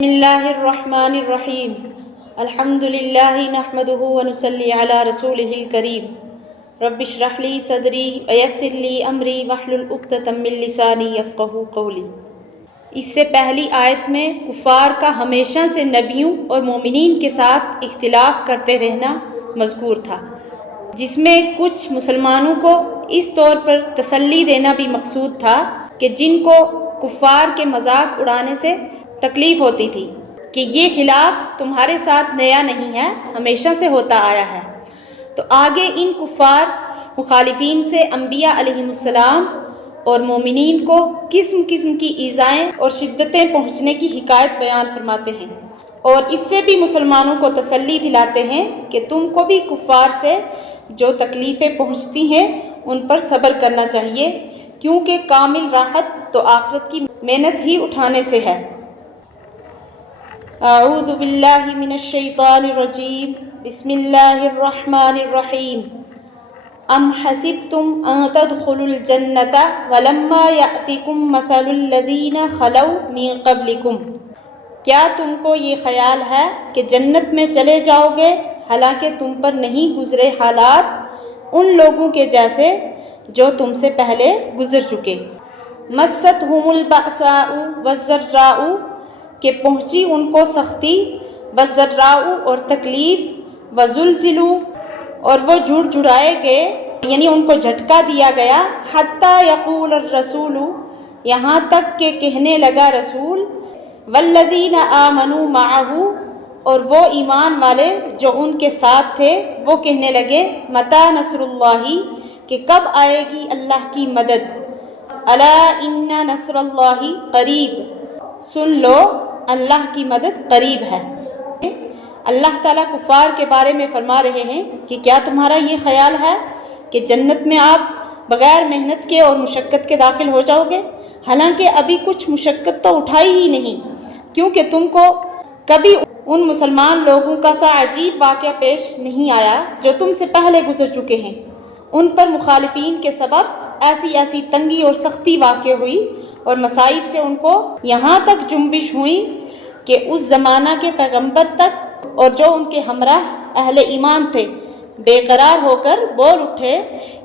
بسم اللہ الرحمن الرحیم الحمد للہ نحمدہ ونصلی علی رسولہ الکریم رب اشرح لی صدری ویسر لی امری واحلل عقدۃ من لسانی یفقہوا قولی۔ اس سے پہلی آیت میں کفار کا ہمیشہ سے نبیوں اور مومنین کے ساتھ اختلاف کرتے رہنا مذکور تھا، جس میں کچھ مسلمانوں کو اس طور پر تسلی دینا بھی مقصود تھا کہ جن کو کفار کے مذاق اڑانے سے تکلیف ہوتی تھی کہ یہ خلاف تمہارے ساتھ نیا نہیں ہے، ہمیشہ سے ہوتا آیا ہے۔ تو آگے ان کفار مخالفین سے انبیاء علیہم السلام اور مومنین کو قسم قسم کی ایذائیں اور شدتیں پہنچنے کی حکایت بیان فرماتے ہیں، اور اس سے بھی مسلمانوں کو تسلی دلاتے ہیں کہ تم کو بھی کفار سے جو تکلیفیں پہنچتی ہیں ان پر صبر کرنا چاہیے، کیونکہ کامل راحت تو آخرت کی محنت ہی اٹھانے سے ہے۔ اعوذ باللہ من الشیطان الرجیم، بسم اللہ الرحمن الرحیم۔ ام حسبتم ان تدخلوا الجنۃ ولما یأتکم مثل الذین خلوا من قبلکم، کیا تم کو یہ خیال ہے کہ جنت میں چلے جاؤ گے حالانکہ تم پر نہیں گزرے حالات ان لوگوں کے جیسے جو تم سے پہلے گزر چکے۔ مستہم البأساء والضراء، کہ پہنچی ان کو سختی، والضراء اور تکلیف، وزلزلوا اور وہ جھڑائے گئے، یعنی ان کو جھٹکا دیا گیا، حتی یقول الرسول، یہاں تک کہ کہنے لگا رسول، والذین آمنوا معہ، اور وہ ایمان والے جو ان کے ساتھ تھے وہ کہنے لگے، متی نصر اللہ، کہ کب آئے گی اللہ کی مدد، الا ان نصر اللہ قریب، سن لو اللہ کی مدد قریب ہے۔ اللہ تعالیٰ کفار کے بارے میں فرما رہے ہیں کہ کیا تمہارا یہ خیال ہے کہ جنت میں آپ بغیر محنت کے اور مشقت کے داخل ہو جاؤ گے، حالانکہ ابھی کچھ مشقت تو اٹھائی ہی نہیں، کیونکہ تم کو کبھی ان مسلمان لوگوں کا سا عجیب واقعہ پیش نہیں آیا جو تم سے پہلے گزر چکے ہیں۔ ان پر مخالفین کے سبب ایسی تنگی اور سختی واقع ہوئی اور مصائب سے ان کو یہاں تک جنبش ہوئی کہ اس زمانہ کے پیغمبر تک اور جو ان کے ہمراہ اہل ایمان تھے بے قرار ہو کر بول اٹھے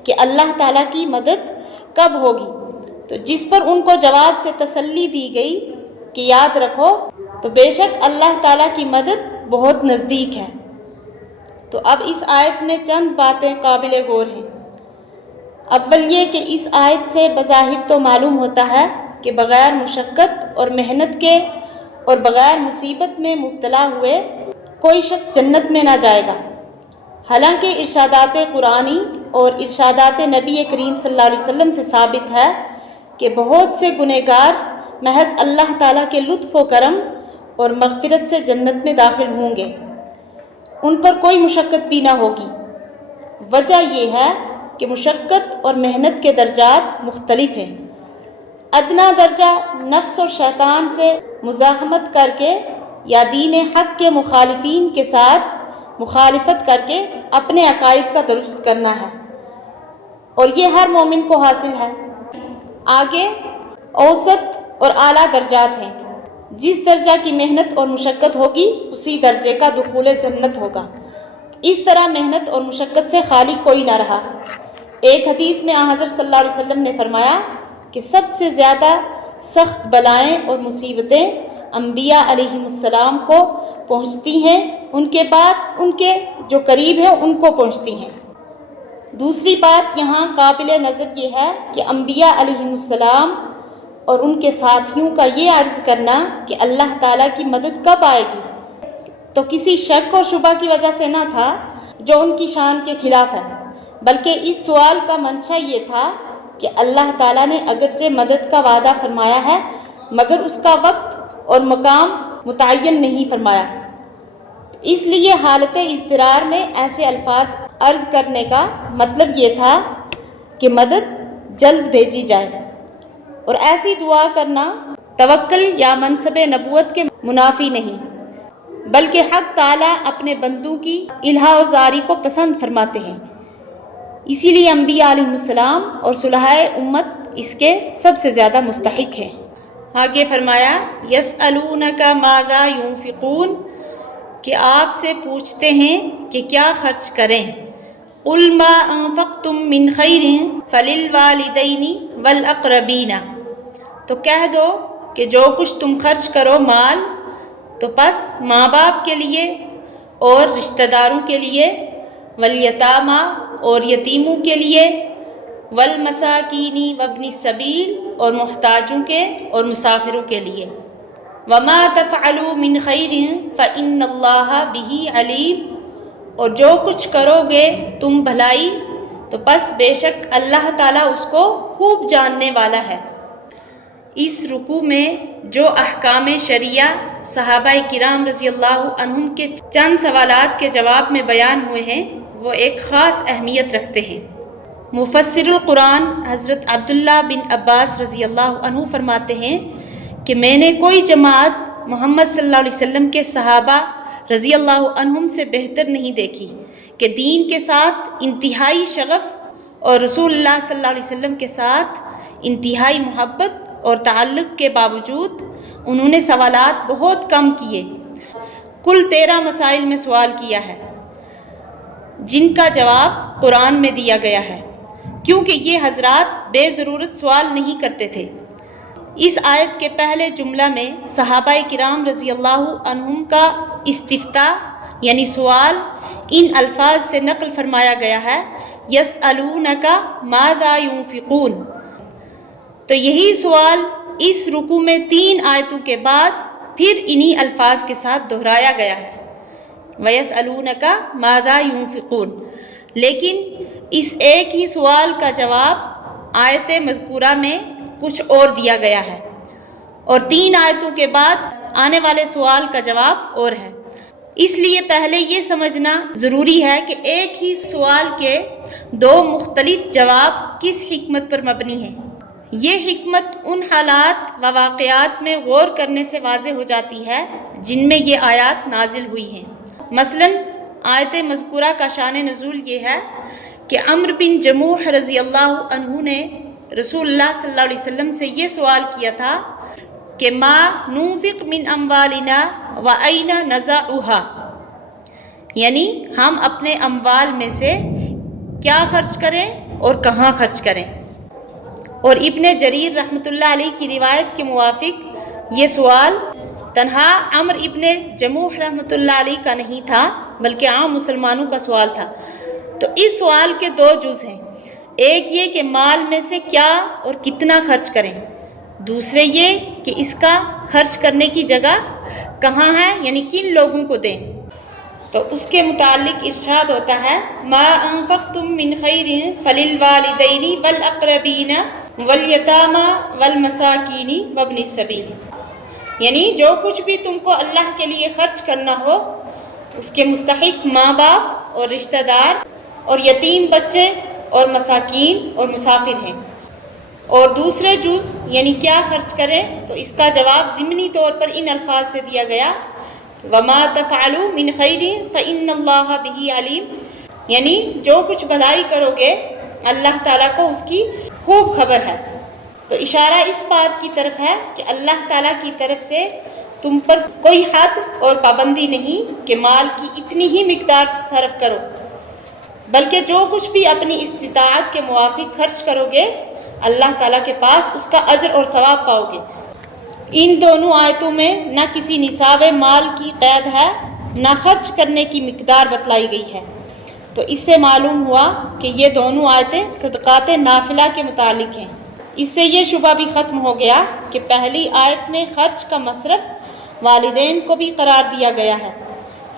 کہ اللہ تعالیٰ کی مدد کب ہوگی، تو جس پر ان کو جواب سے تسلی دی گئی کہ یاد رکھو تو بے شک اللہ تعالیٰ کی مدد بہت نزدیک ہے۔ تو اب اس آیت میں چند باتیں قابل غور ہیں۔ اول یہ کہ اس آیت سے بظاہر تو معلوم ہوتا ہے کہ بغیر مشقت اور محنت کے اور بغیر مصیبت میں مبتلا ہوئے کوئی شخص جنت میں نہ جائے گا، حالانکہ ارشادات قرآنی اور ارشادات نبی کریم صلی اللہ علیہ وسلم سے ثابت ہے کہ بہت سے گنہگار محض اللہ تعالیٰ کے لطف و کرم اور مغفرت سے جنت میں داخل ہوں گے، ان پر کوئی مشقت بھی نہ ہوگی۔ وجہ یہ ہے کہ مشقت اور محنت کے درجات مختلف ہیں۔ ادنا درجہ نفس اور شیطان سے مزاحمت کر کے یا دین حق کے مخالفین کے ساتھ مخالفت کر کے اپنے عقائد کا درست کرنا ہے، اور یہ ہر مومن کو حاصل ہے۔ آگے اوسط اور اعلیٰ درجات ہیں، جس درجہ کی محنت اور مشقت ہوگی اسی درجے کا دخول جنت ہوگا۔ اس طرح محنت اور مشقت سے خالی کوئی نہ رہا۔ ایک حدیث میں آن حضرت صلی اللہ علیہ وسلم نے فرمایا کہ سب سے زیادہ سخت بلائیں اور مصیبتیں انبیاء علیہم السلام کو پہنچتی ہیں، ان کے بعد ان کے جو قریب ہیں ان کو پہنچتی ہیں۔ دوسری بات یہاں قابل نظر یہ ہے کہ انبیاء علیہم السلام اور ان کے ساتھیوں کا یہ عرض کرنا کہ اللہ تعالیٰ کی مدد کب آئے گی تو کسی شک اور شبہ کی وجہ سے نہ تھا جو ان کی شان کے خلاف ہے، بلکہ اس سوال کا منشا یہ تھا کہ اللہ تعالیٰ نے اگرچہ مدد کا وعدہ فرمایا ہے مگر اس کا وقت اور مقام متعین نہیں فرمایا، اس لیے حالت اضطرار میں ایسے الفاظ عرض کرنے کا مطلب یہ تھا کہ مدد جلد بھیجی جائے، اور ایسی دعا کرنا توکل یا منصب نبوت کے منافی نہیں، بلکہ حق تعالیٰ اپنے بندوں کی الہا و زاری کو پسند فرماتے ہیں، اسی لیے انبیاء علیہ السلام اور صلحائے امت اس کے سب سے زیادہ مستحق ہیں۔ آگے فرمایا یسألونک ماذا ينفقون، کہ آپ سے پوچھتے ہیں کہ کیا خرچ کریں. قل ما انفقتم من خیر فللوالدین والاقربین، تو کہہ دو کہ جو کچھ تم خرچ کرو مال تو بس ماں باپ کے لیے اور رشتہ داروں کے لیے، والیتامى اور یتیموں کے لیے، والمساکین وابن السبیل اور محتاجوں کے اور مسافروں کے لیے. وما تفعلوا من خیر فإن اللہ بہ علیم، اور جو کچھ کرو گے تم بھلائی تو بس بے شک اللہ تعالیٰ اس کو خوب جاننے والا ہے. اس رکوع میں جو احکام شرعیہ صحابہ کرام رضی اللہ عنہم کے چند سوالات کے جواب میں بیان ہوئے ہیں وہ ایک خاص اہمیت رکھتے ہیں. مفسر القرآن حضرت عبداللہ بن عباس رضی اللہ عنہ فرماتے ہیں کہ میں نے کوئی جماعت محمد صلی اللہ علیہ وسلم کے صحابہ رضی اللہ عنہم سے بہتر نہیں دیکھی کہ دین کے ساتھ انتہائی شغف اور رسول اللہ صلی اللہ علیہ وسلم کے ساتھ انتہائی محبت اور تعلق کے باوجود انہوں نے سوالات بہت کم کیے. کل 13 مسائل میں سوال کیا ہے جن کا جواب قرآن میں دیا گیا ہے، کیونکہ یہ حضرات بے ضرورت سوال نہیں کرتے تھے. اس آیت کے پہلے جملہ میں صحابہ کرام رضی اللہ عنہم کا استفتاء یعنی سوال ان الفاظ سے نقل فرمایا گیا ہے یسألونک ماذا ينفقون. تو یہی سوال اس رکوع میں 3 آیتوں کے بعد پھر انہی الفاظ کے ساتھ دہرایا گیا ہے وَيَسْأَلُونَكَ مَاذَا يُنْفِقُونَ. لیکن اس ایک ہی سوال کا جواب آیت مذکورہ میں کچھ اور دیا گیا ہے اور 3 آیتوں کے بعد آنے والے سوال کا جواب اور ہے. اس لیے پہلے یہ سمجھنا ضروری ہے کہ ایک ہی سوال کے 2 مختلف جواب کس حکمت پر مبنی ہیں. یہ حکمت ان حالات و واقعات میں غور کرنے سے واضح ہو جاتی ہے جن میں یہ آیات نازل ہوئی ہیں. مثلا آیت مذکورہ کا شان نزول یہ ہے کہ عمرو بن جموح رضی اللہ عنہ نے رسول اللہ صلی اللہ علیہ وسلم سے یہ سوال کیا تھا کہ ما ننفق من اموالنا وأین نضعها، یعنی ہم اپنے اموال میں سے کیا خرچ کریں اور کہاں خرچ کریں. اور ابن جریر رحمۃ اللہ علیہ کی روایت کے موافق یہ سوال تنہا عمرو ابن جموح رحمۃ اللہ علیہ کا نہیں تھا بلکہ عام مسلمانوں کا سوال تھا. تو اس سوال کے 2 جز ہیں، ایک یہ کہ مال میں سے کیا اور کتنا خرچ کریں، دوسرے یہ کہ اس کا خرچ کرنے کی جگہ کہاں ہے یعنی کن لوگوں کو دیں. تو اس کے متعلق ارشاد ہوتا ہے ما انفقتم من خیر فللوالدین والاقربین والیتامى والمساکین وابن السبیل، یعنی جو کچھ بھی تم کو اللہ کے لیے خرچ کرنا ہو اس کے مستحق ماں باپ اور رشتہ دار اور یتیم بچے اور مساکین اور مسافر ہیں. اور دوسرے جز یعنی کیا خرچ کرے تو اس کا جواب ضمنی طور پر ان الفاظ سے دیا گیا وما تفعلوا من خیر فإن اللہ بہ علیم، یعنی جو کچھ بھلائی کرو گے اللہ تعالیٰ کو اس کی خوب خبر ہے. تو اشارہ اس بات کی طرف ہے کہ اللہ تعالیٰ کی طرف سے تم پر کوئی حد اور پابندی نہیں کہ مال کی اتنی ہی مقدار صرف کرو، بلکہ جو کچھ بھی اپنی استطاعت کے موافق خرچ کرو گے اللہ تعالیٰ کے پاس اس کا اجر اور ثواب پاؤ گے. ان دونوں آیتوں میں نہ کسی نصاب مال کی قید ہے نہ خرچ کرنے کی مقدار بتلائی گئی ہے. تو اس سے معلوم ہوا کہ یہ دونوں آیتیں صدقات نافلہ کے متعلق ہیں. اس سے یہ شبہ بھی ختم ہو گیا کہ پہلی آیت میں خرچ کا مصرف والدین کو بھی قرار دیا گیا ہے،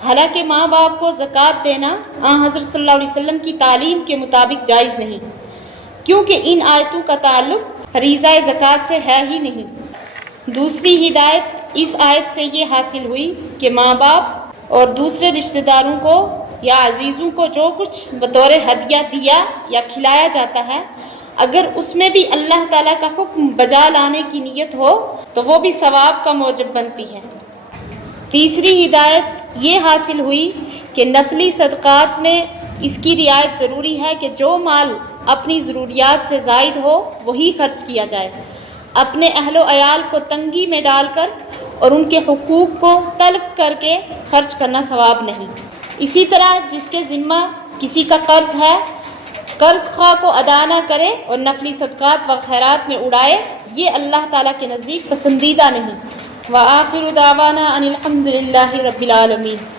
حالانکہ ماں باپ کو زکوٰۃ دینا حضرت صلی اللہ علیہ وسلم کی تعلیم کے مطابق جائز نہیں، کیونکہ ان آیتوں کا تعلق فریضہ زکوٰۃ سے ہے ہی نہیں. دوسری ہدایت اس آیت سے یہ حاصل ہوئی کہ ماں باپ اور دوسرے رشتہ داروں کو یا عزیزوں کو جو کچھ بطور ہدیہ دیا یا کھلایا جاتا ہے اگر اس میں بھی اللہ تعالیٰ کا حکم بجا لانے کی نیت ہو تو وہ بھی ثواب کا موجب بنتی ہے. تیسری ہدایت یہ حاصل ہوئی کہ نفلی صدقات میں اس کی رعایت ضروری ہے کہ جو مال اپنی ضروریات سے زائد ہو وہی خرچ کیا جائے. اپنے اہل و عیال کو تنگی میں ڈال کر اور ان کے حقوق کو تلف کر کے خرچ کرنا ثواب نہیں۔ اسی طرح جس کے ذمہ کسی کا قرض ہے، قرض خواہ کو ادا نہ کرے اور نفلی صدقات و خیرات میں اڑائے، یہ اللہ تعالیٰ کے نزدیک پسندیدہ نہیں۔ وآخر دعوانا ان الحمد للہ رب العالمین۔